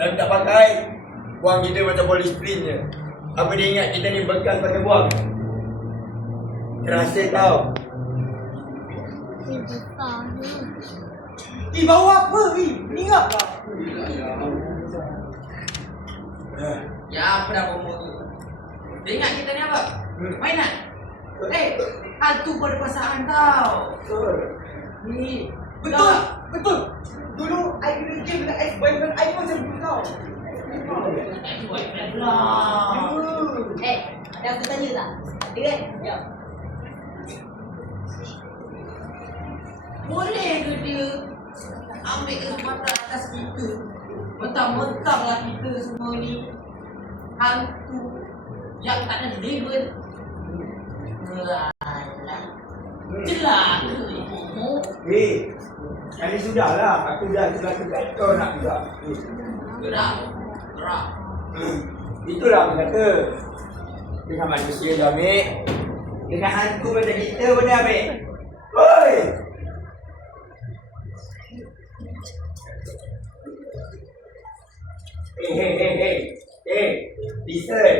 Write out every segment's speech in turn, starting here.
Kalau tak pakai, buang kita macam polisprint je. Apa dia ingat kita ni bekas pakai buang? Terasa tau. Ih, bawa apa, Ih? Ingat lah. Ya, apa dah bomo tu? Dia ingat kita ni apa? Mainan? Eh, hantu pada perasaan tau. Ni, Betul, betul. Dulu, I kena game dengan ex-boyfriend I pun macam tu tau. Boyfriend lah. Eh, ada aku tanya tak? Ada kan? Ya. Boleh ke dia ambil kesempatan atas kita? Mentang-mentang lah kita semua ni hantu yang tak ada label. Alah. Celaka ni. Eh, kali sudah lah. Aku dah sudah tegak kau nak juga. Gerak. Gerak. Itulah aku kata. Dengan manusia dia ambil. Dengan hantu macam kita pun dia ambil. Oi! Hey, hey, hey, hey. Hey, listen.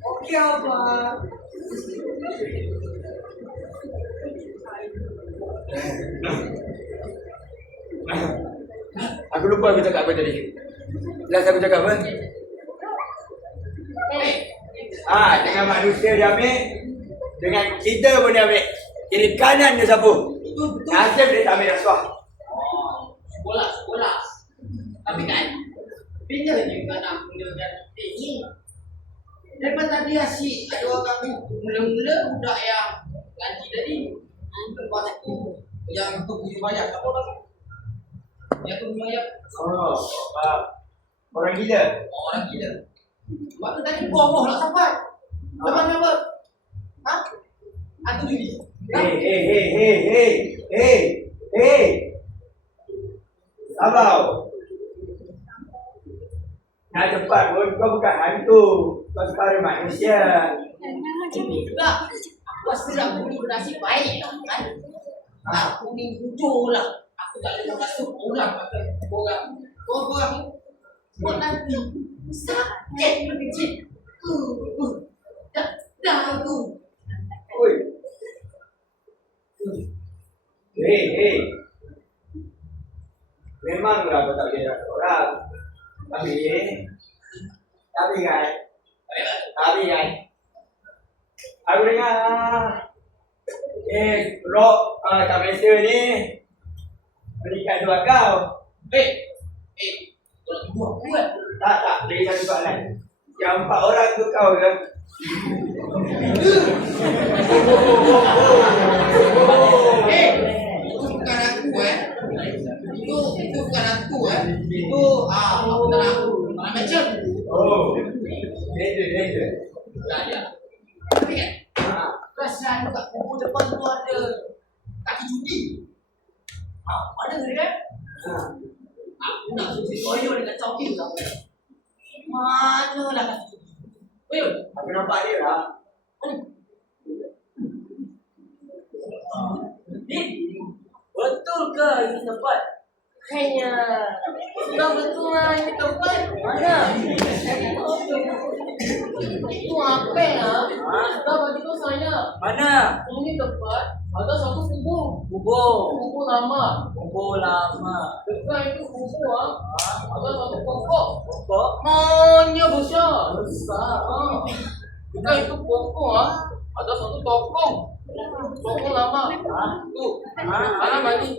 Okey, abang. Aku lupa aku cakap apa tadi. Last aku cakap apa? Ah, dengan manusia dia ambil. Dengan kita pun dia ambil. Kiri kanan dia sapu. Nasib dia tak ambil rasuah. Oh, sekolah, sekolah. Tapi kan, bila kan nak mulakan ini? Daripada tadi asyik ada orang mula-mula budak yang ganti tadi. Lepas tu yang tu punya bayar apa bang? Tu punya bayar Oh, uh, orang gila. orang gila. Sebab tu tadi buah-buah nak sampai. Lepas ni apa? Ha? Aku judi. Hey, hey, hey, hey, hey, hey, hey. Abang. Nak cepat pun kau bukan hantu. Kau sekarang manusia. Tak. Aku rasa nak bernasib baik kan? Aku ni jujur lah. Aku tak boleh masuk orang kata orang. Orang-orang ni buat nanti sakit kecil. Uh. Dah, tu. Oi. Hey, hey. Memanglah kau tak boleh rasa orang. Tapi, tapi kan, tapi kan, aku dengar, eh, rock uh, kat Malaysia ni, berikan dua kau. Eh, eh, aku kan? Tak, tak, berikan satu soalan. Yang empat orang tu kau ke? Eh, itu bukan aku eh. Itu itu bukan aku eh. Itu ah aku tak nak aku. Macam? Oh, legend, legend. Lah ya. Tapi kan, Ha. Kasihan kat kubur depan tu ada kaki judi. Mana dia kan? Aku nak suruh koyo tu. Mana lah judi? Koyo. Aku nampak dia lah. Betul ke ini tempat? Kayaknya Sudah betul lah ini tempat Mana? Itu apa ya? Sudah tahu saya Mana? Ini tempat ada satu kubur Kubur. Kubur lama. Kubur lama. Dekat itu kubur ah, ada satu pokok. Pokok. Manya besar. Besar. Ah. Dekat itu pokok ah, ada satu tokong. Tokong lama. Tu, mana mandi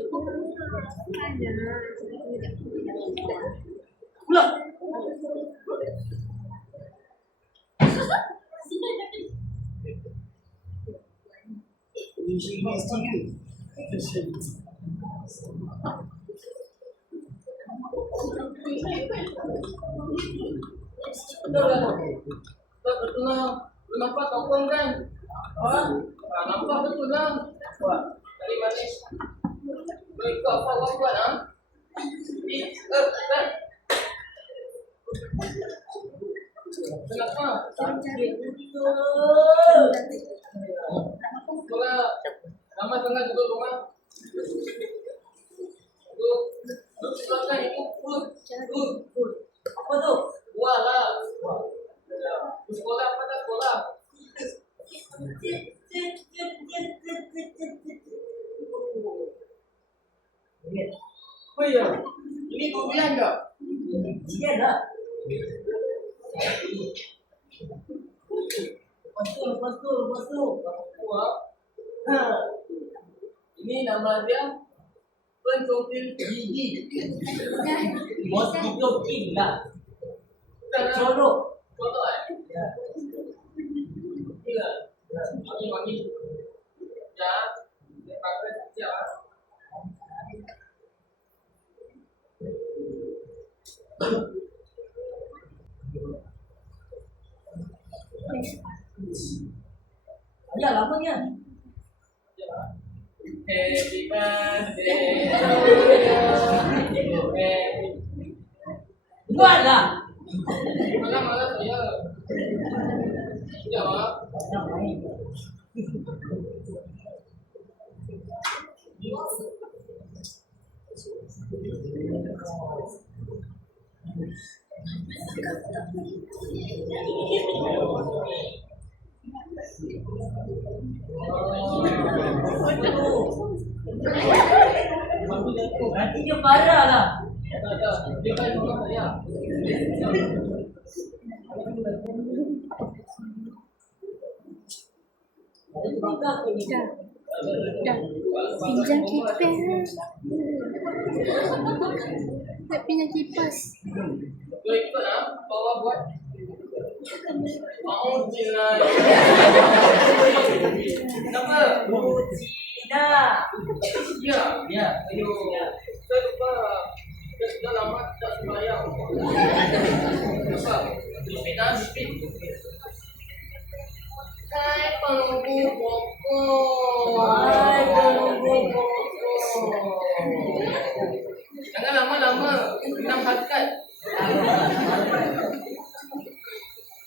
Pula Betul lah. Betul betul lah. Lu nampak tokong kan? Ha? Ah, nampak betul lah. Dari mana? Lu ikut apa orang Arbeitgeber nicht Tak. Pinjam kipas. Nak pinjam kipas. Kau ikut ah, bawa buat. Mau jinak. Kenapa? Cina. Ya. Ya. Ayo. Saya lupa. Kita sudah lama tidak sembahyang. Lupa. Dipit ah, dipit. Hai penunggu pokok. Hai penunggu pokok. Jangan lama-lama. Enam hakikat.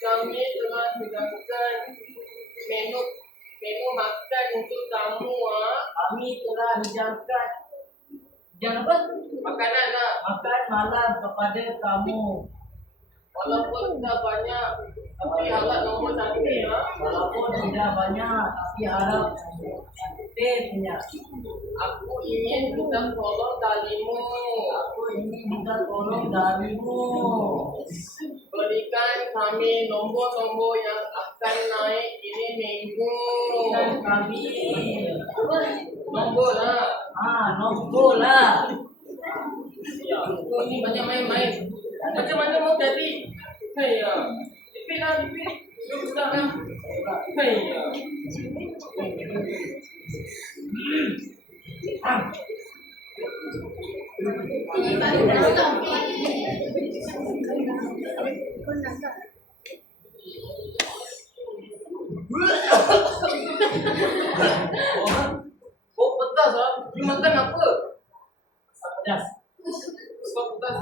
Kami telah menyiapkan menu menu makan untuk tamu ah. Kami telah hidangkan Jangan apa? Makanan lah. Malam kepada kamu Walaupun sudah banyak tapi harap nombor satu ya. Walaupun tidak banyak Tapi harap Kita punya Aku ingin minta tolong darimu. Aku ini minta tolong darimu Berikan kami nombor-nombor yang akan naik ini minggu. Dan kami? Nombor lah. Ah, nombor lah Ya, ni banyak main-main. Macam mana mau jadi? Hei ya. Dipit lah. Duduk sudah lah. Hei ya. Ah, Oh, pedas lah. Ni makan apa? pedas Sebab pedas.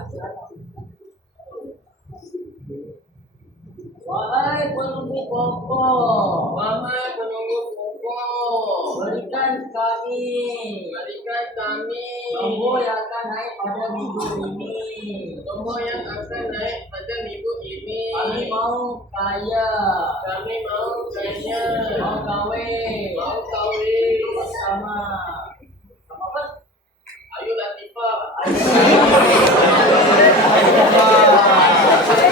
Wahai penunggu pokok Wahai penunggu pokok. Berikan kami Berikan kami Nombor yang akan naik pada minggu ini nombor yang akan naik pada minggu ini. Kami mau kaya Kami mau kaya. Mau kahwin Mau kahwin. Bersama Sama apa? Ayu Latifah. Soleha. Apalah.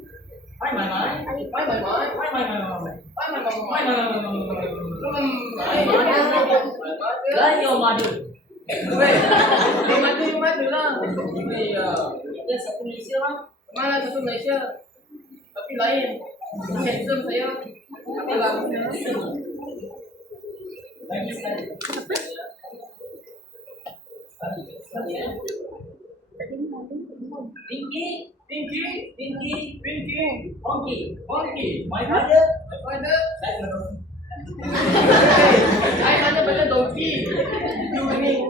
jangan main Bola saya ke? Saya pun tak kena. Mai mai mai Mai mai mai. Mai mai mai mai mai Mai mai mai. Mai mai mai mai mai Mai mai mai. Gayo madu Weh, di mati di mati lah. Iya. Kita satu Malaysia bang Mana satu Malaysia, tapi lain. Handsome saya, tapi langsung. Lagi sekali Sekali ya Tinggi Pinky, Pinky, Pinky, Monkey. Monkey. My father, My father, like a dog. I mana banyak donkey. You ni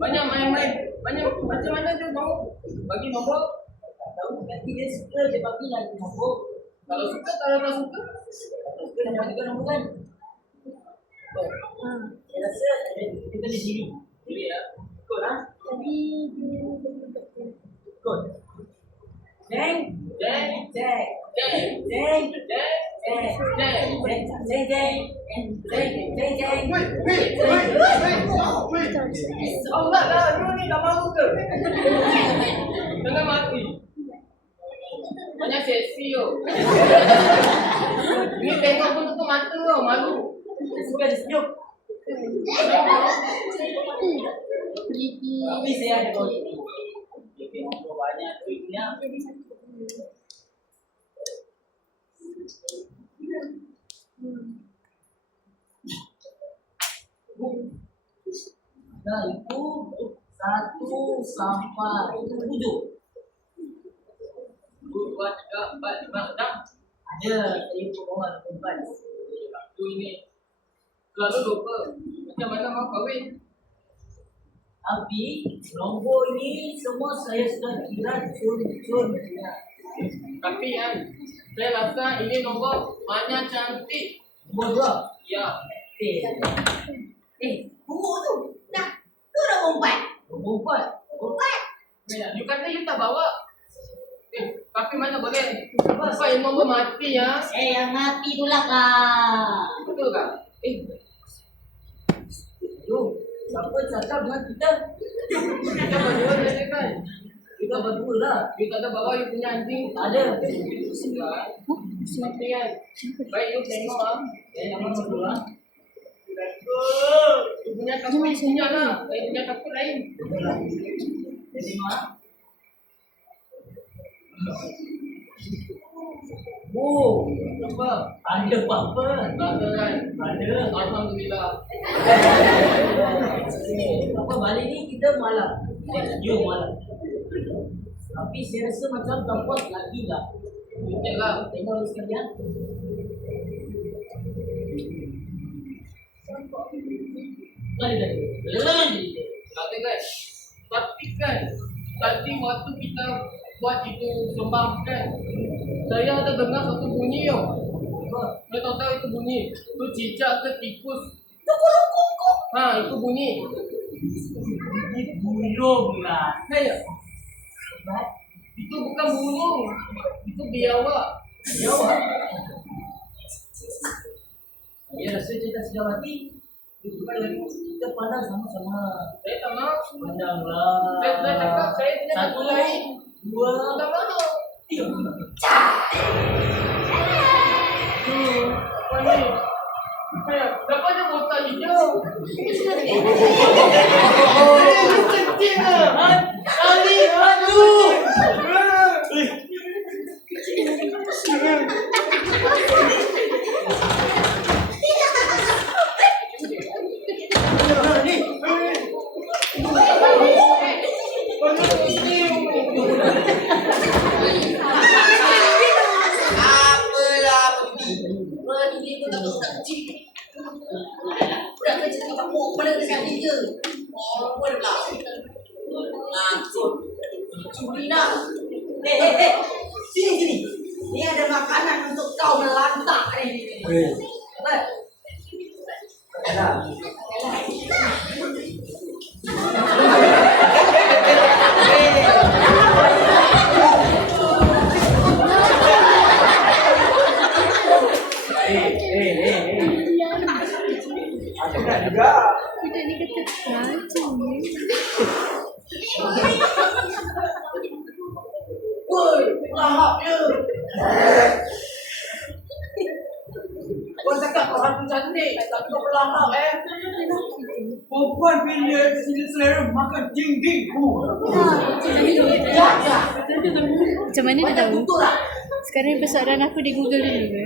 banyak main-main. Banyak macam mana dia mau bagi nombor? Tak tahu, nanti dia suka dia bagi lagi nombor. Kalau suka, kalau tak suka. Kalau suka dia bagi nombor kan. Ha. Saya rasa dia kena diri. Boleh ya. Ikut lah. Tadi dia Ikut. Suka dia senyum. Gigi. Tapi saya ada kau ini. Dia nombor banyak duitnya. Nah, itu satu sampai tujuh. Dua, tiga, empat, lima, enam. Ada pun bawa tempat. Satu ini. Selalu lupa. Macam mana mau kahwin? Tapi nombor ini semua saya sudah kira punya. Tapi kan, saya rasa ini nombor banyak cantik. Nombor. Ya. Eh, Eh, bunga tu. Nah, tu nombor empat. nombor empat. Empat. You kata you tak bawa. Eh, tapi mana boleh? Apa yang nombor mati ya? Eh, yang mati tu lah kak. Betul tak? Eh, siapa cakap dengan kita? kita berdua jadi kan? Kita berdua lah. You tak ada bawa you punya anjing. Ada. Sudah. Tapi kan, baik you tengok ah. Eh, yang mana dulu lah? You punya takut punya lah. Saya punya takut lain. Jadi mak. Oh, Apa? ada apa-apa. Tak ada kan? Ada. Alhamdulillah. Apa balik ni kita malam. Sejuk malam. Tapi saya rasa macam tak puas lagi lah. Cek lah. Tengok ni sekalian. Tadi tadi. Tadi. Kata kan? Tapi kan, tadi waktu kita buat itu sembah kan, saya ada dengar satu bunyi yo. Saya tahu tahu itu bunyi. Itu cicak ke tikus. Ha, itu bunyi. Burung lah. Saya, itu bukan burung. Itu biawak. Jawab. Ya, rasa kita sudah mati. Itu kan lagi kita pandang sama-sama. Saya tak mau. Pandanglah. Saya sudah cakap, saya punya Satu satu lain. Dua. Tak mau. Tiga. Apa ni? Eh, Dapat dia botak hijau. Cantik lah. Ali, aduh. Apalah pergi. Pergi pun tak tak kecil. Budak kecil ni kamu pada kesal dia. Oh, pun lah. Langsung. Curi nak. Eh, eh, eh. Sini, sini. Ni ada makanan untuk kau melantak ni. Apa? Ada kan juga. Budak ni kata tajam ni. Woi, lahap dia. Kau cakap kau hantu cantik, tapi kau pelahap eh. Perempuan bila sila selera makan dinding. Ya, ya. Macam mana dia tahu? lah. Sekarang ni persoalan aku di Google dulu ke?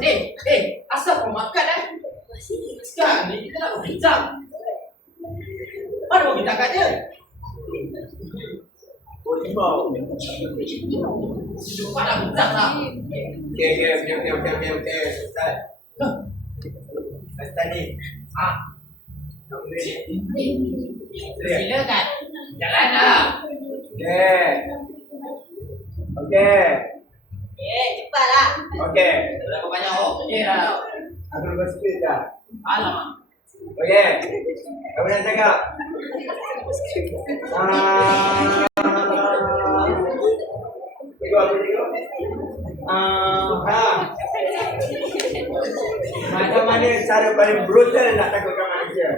Eh, eh, asal kau makan eh? Sekarang ni kita nak berbincang. Mana mau bincang kat dia? Oh, limau. Cepat nak bincang lah. Okey, okey, okey, okey, okey, okey, okey. Ustaz. Ustaz ni. Ah. Kamu ni. Silakan. Jalan lah. Okey. Okey. Eh, cepatlah. Okey. Berapa banyak orang kerja dah. Aku lepas speed dah. Alamak. Okey. Kamu nak cakap? Ah. Macam mana cara paling brutal nak takutkan manusia?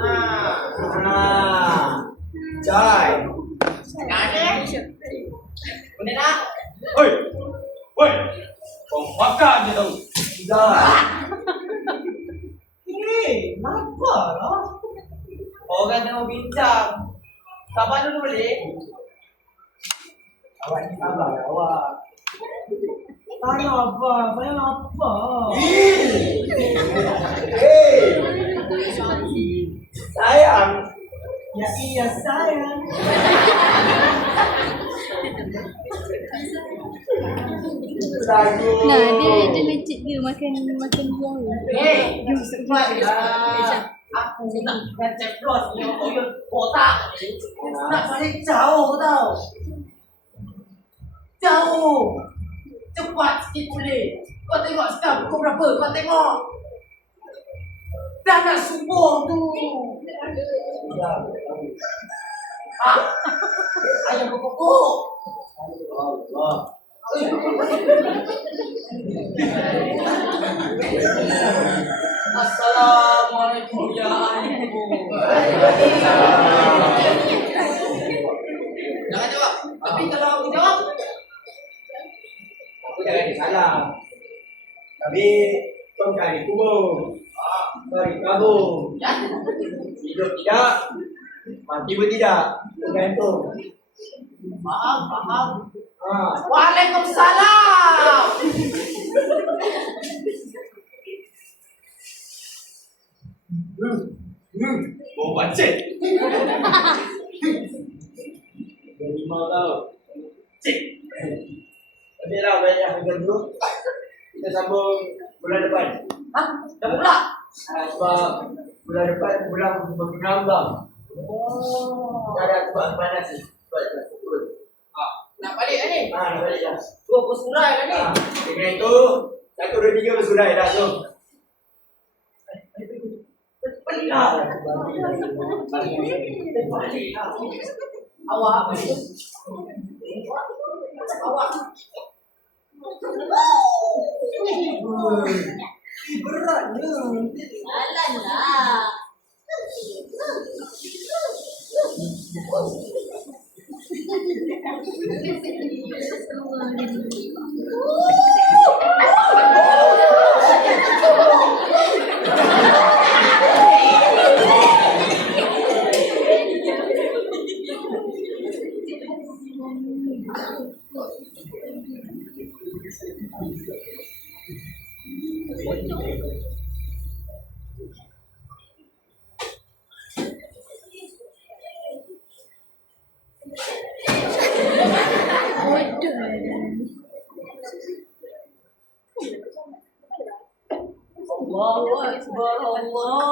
Ah. Ah. Joy. Kat ada? Benda nak? Oi. Oi. Kau bakar je tau. Joy. Eh, kenapa lah? Orang tengok bincang. Sabar dulu boleh? Awak ni sabar lah awak. Tanya apa? Tanya apa? Hey. Sayang. Ya iya sayang. Lagu. Nah, dia dia legit dia makan makan buah. Eh, you lah. Aku nak ni, aku yang botak ni. Nak balik jauh tau. Jauh. Cepat sikit boleh. Kau tengok sekarang pukul berapa? Kau tengok. Dah nak subuh tu. Ah, ayam berkokok. Assalamualaikum ya ibu. Jangan jawab. Tapi kalau disalah. Tapi kau kali kubur. Kau kabur. ya. Hidup tidak. Mati pun tidak. Tergantung. Faham, faham. Ha. Waalaikumsalam. Hmm. Mau bacet. Dah lima tau. Cik. Okey lah banyak macam tu. Kita sambung bulan depan. Hah? Dah pula? Ah, sebab bulan depan bulan bergambang. Oh. Dah ada sebab panas ni. Sebab dah pukul. Ah, nak balik dah ni? Ah, dah balik dah. Dua bersurai dah ni. Ah, dengan itu, satu, dua, tiga bersurai dah. Jom. Balik lah. Balik lah. Awak balik. Awak. Beratnya. Oh.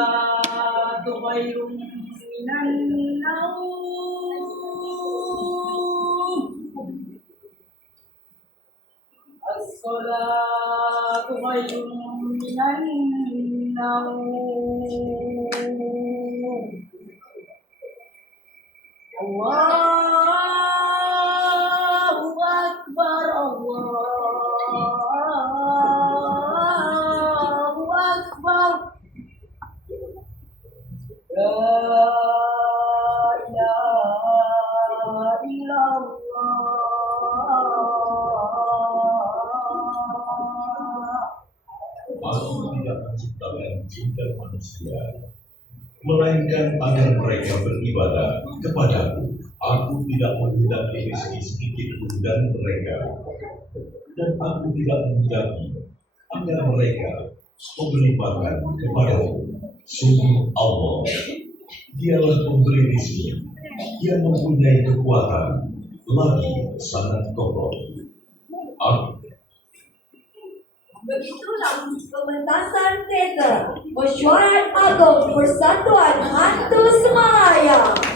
الصلاة خير من النوم الصلاة خير من النوم الله Aku tidak menciptakan jin dan manusia, melainkan agar mereka beribadah kepadaku. Aku tidak menghendaki rezeki sedikit pun dari mereka, dan aku tidak menghendaki agar mereka memberi makan kepadaku. Sungguh Allah, Dialah pemberi rezeki, Dia mempunyai kekuatan, lagi sangat kokoh. Aku Begitulah pementasan teater Mesyuarat Agong Persatuan Hantu Semalaya.